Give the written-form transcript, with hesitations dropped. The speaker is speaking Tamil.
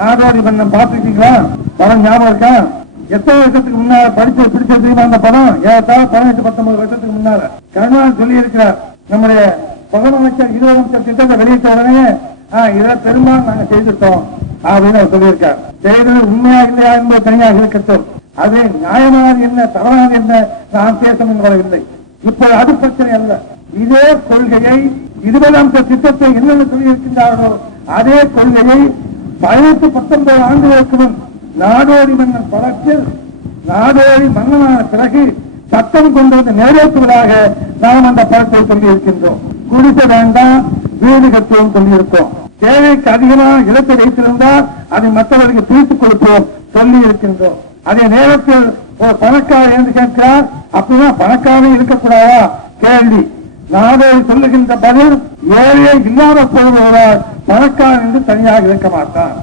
நாடோடி மன்னன் பார்த்துருக்கீங்களா? படம் ஞாபகம் இருக்கா? எத்தனை வருஷத்துக்கு முன்னால பிடிச்சது அந்த படம்? ஏதாவது 18-19 வருஷத்துக்கு முன்னால கருணாநிதி சொல்லி இருக்கிறார். நம்முடைய முதலமைச்சர் 20 நிமிஷம் திட்டத்தை வெளியிட்ட உடனே இதெல்லாம் பெரும்பாலும் நாங்க செய்திருக்கோம் அப்படின்னு அவர் சொல்லியிருக்கார். செய்தது உண்மையா இல்லையா என்பது தனியாக இருக்கட்டும். அது நியாயமானது என்ன தவறானது என்ன நாம் பேச முன்வரவில்லை. இப்போ அது பிரச்சனை அல்ல. இதே கொள்கையை 20 நிமிஷ திட்டத்தை என்னென்ன சொல்லி இருக்கின்றார்களோ அதே கொள்கையை 18-19 ஆண்டுகளுக்கு முன் நாடோடி மன்னன் படத்தில் நாடோடி மன்னனான பிறகு சட்டம் கொண்டு வந்து நிறைவேற்றுவதாக நாம் அந்த படத்தை சொல்லி இருக்கின்றோம். குடிசை வேண்டாம், வீடு கட்டுவோம் சொல்லியிருக்கோம். தேவைக்கு அதிகமான இடத்தை வைத்திருந்தால் அதை மற்றவர்களுக்கு பிரித்துக் கொடுப்போம் சொல்லி இருக்கின்றோம். அதே நேரத்தில் ஒரு பணக்காரர் என்று கேட்கிறார். அப்படின்னா பணக்காரன் இருக்கக்கூடாதா கேள்வி. நாடோடி சொல்லுகின்ற பதில் ஏழையை இல்லாமல் போடுவதால் பணக்காரன் என்று தனியாக இருக்க மாட்டான்.